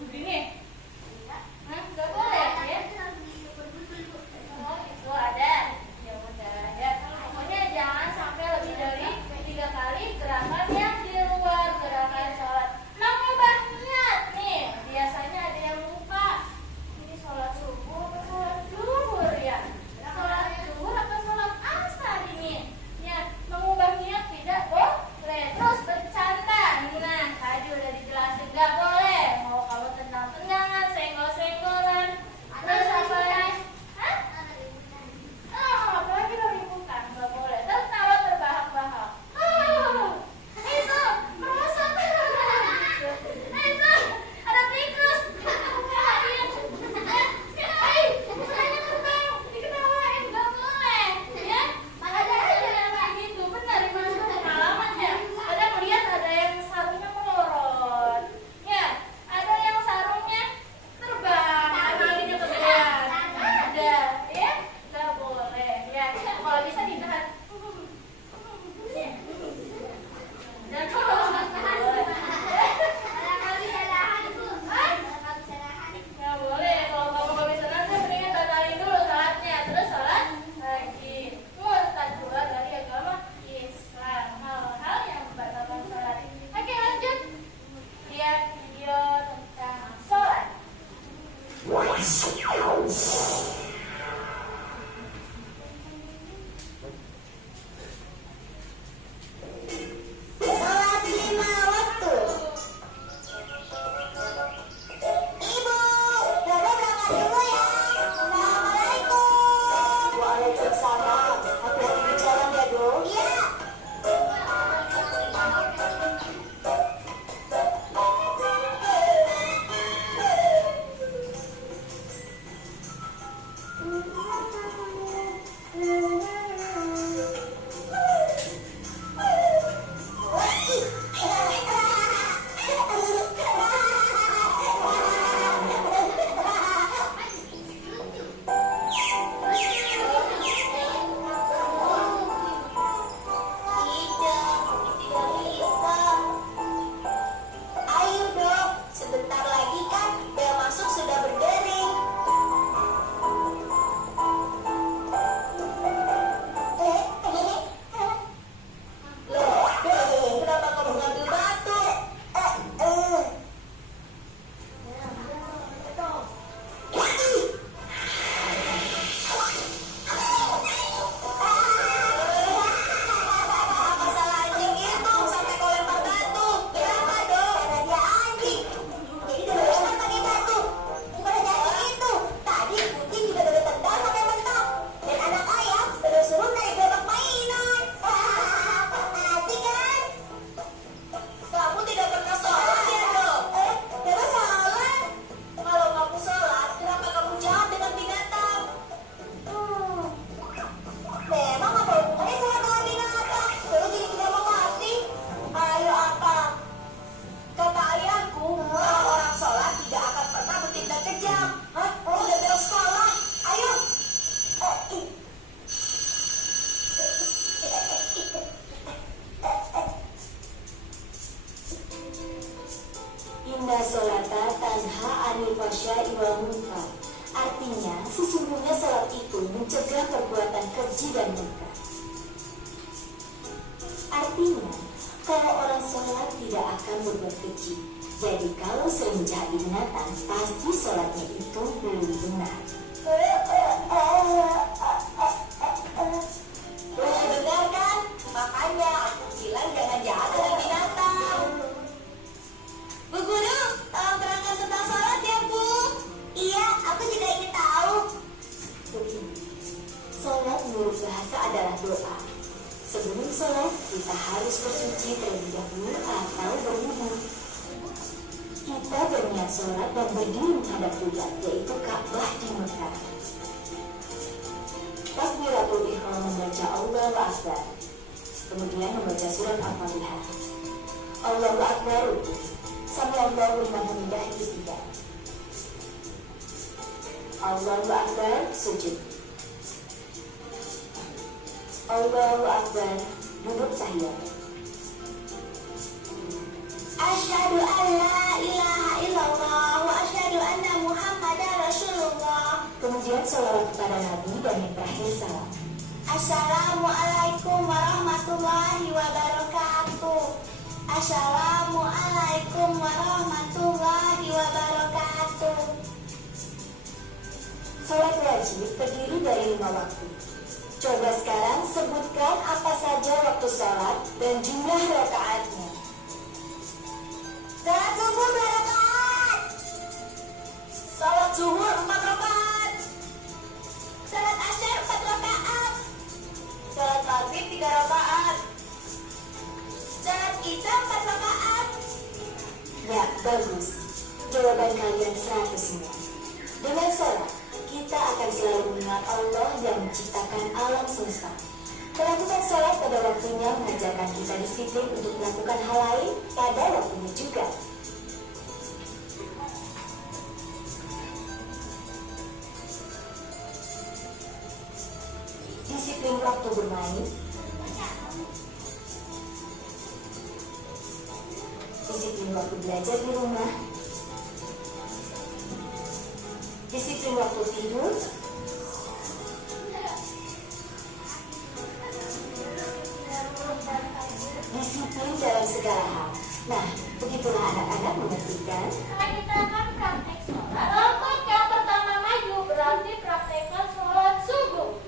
Begini. Hah? Gak boleh ya? Oh itu ada. Ya udah ya. Pokoknya jangan sampai lebih dari 3 kali gerakan yang di luar gerakan sholat. Mengubah niat nih. Biasanya ada yang lupa. Ini sholat subuh atau sholat zuhur ya? Sholat zuhur atau sholat asar ini? Ya, mengubah niat tidak boleh. Terus bercanda. Nah, tadi udah dijelasin gak boleh. Mau kamu tenang-tenangan, senggol-senggolan. Terus apa lagi? Hah? Apalagi liputan, gak boleh. Tertawa terbahak-bahak. Itu merosot. Itu ada tikus. Bukannya terbang, diketawain, gak boleh. Ya, ada aja yang kayak gitu. Benar, masuk pengalaman ya. Kadang lihat ada yang sarungnya melorot. Ya, ada yang sarungnya terbang, analinya kegedean. Ada, ya, gak boleh. Ya, kalau bisa ditahan. Dan kalau nggak boleh. Nggak boleh. Kalau kamu nggak bisa nanti mendingan batalin dulu sholatnya. Terus sholat lagi. Murtad keluar dari agama Islam. Hal-hal yang membatalkan sholat. Oke, lanjut. Lihat video tentang sholat. Sholat 5 waktu. Ibu, Dodo berangkat dulu ya. Assalamualaikum. Waalaikumsalam. Hati-hati di jalan ya, Do. Iya. Ayo dong, sebentar lagi kan bel masuk sudah berdering. Loh, kenapa kamu ngambil batu? Apa salah anjing itu sampai kau lempar batu? Kenapa dong? Karena dia anjing. Jadi dia lempar pakai batu. Bukan hanya anjing itu. Tadi kucing juga udah tendang sampai mentok. Dan anak ayam udah suruh naik gerobak mainan. Asik kan? Kamu tidak pernah sholat ya dong? Kenapa sholat? Kalau kamu sholat, kenapa kamu jahat dengan binatang? Memang apa hubungannya sholat dengan binatang? Terus jadi tidak mau mati? Ayo apa? Kata ayahku, kalau orang sholat tidak akan pernah bertindak kejam. Hah? Udah bel sekolah. Ayo. Inna sholata tanha anil fahsya'i wal munkar. Artinya, sesungguhnya salat itu mencegah perbuatan keji dan munkar. Artinya, kalau orang sholat tidak akan berbuat keji. Jadi kalau sering menjahati binatang, pasti sholatnya itu belum benar. Benar kan? Makanya aku bilang jangan jahat dengan binatang. Bu Guru, tolong terangkan tentang sholat ya, Bu. Iya, aku juga ingin tahu. Begini, sholat menurut bahasa adalah doa. Sebelum sholat, kita harus bersuci terlebih dahulu atau berwudu. Kita berniat sholat dan berdiri menghadap kiblat, yaitu Ka'bah di Mekah. Takbiratul ihram membaca Allahu Akbar. Kemudian membaca surat Al-Fatihah. Allahu Akbar rukuk. Sami'allahu liman hamidah tidak. Allahu Akbar sujud. Allahu Akbar duduk tahiyat. Asyhadu an la ilaha illallah wa dengan sholawat kepada Nabi dan yang terakhir salam. Assalamualaikum warahmatullahi wabarakatuh. Assalamualaikum warahmatullahi wabarakatuh. Sholat wajib terdiri dari 5 waktu. Coba sekarang sebutkan apa saja waktu sholat dan jumlah rakaatnya. Sholat subuh berapa rakaat? Sholat zuhur 4 rakaat. Sholat asar 4 rakaat. Sholat maghrib 3 rakaat. Sholat isya 4 rakaat. Ya, bagus. Jawaban kalian 100 semua. Dengan sholat, kita akan selalu mengingat Allah yang menciptakan alam semesta. Melakukan sholat pada waktunya mengajarkan kita disiplin untuk melakukan hal lain pada waktunya juga. Disiplin waktu bermain, disiplin waktu belajar di rumah, disiplin waktu tidur, disiplin dalam segala hal. Nah, begitulah anak-anak mengertikan. Kita akan praktek sholat. Kelompok yang pertama maju berarti praktekkan sholat subuh.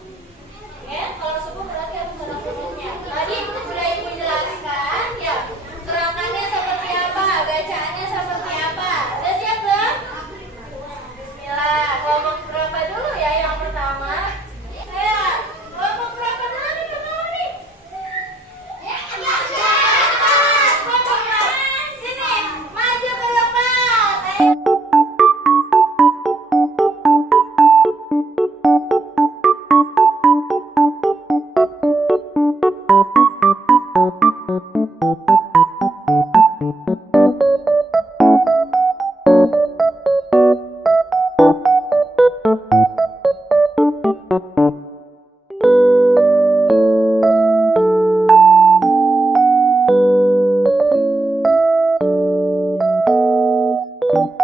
Ya, kalau subuh berarti harus ada subuhnya. Tadi sudah ibu jelaskan, ya. Gerakannya seperti apa, bacaannya seperti apa. Udah siap belum? Bismillah. Kelompok berapa dulu ya yang pertama? Ya, kelompok berapa dulu nih pertama nih? Ya, kelompok berapa? Sini, maju ke depan. Thank you.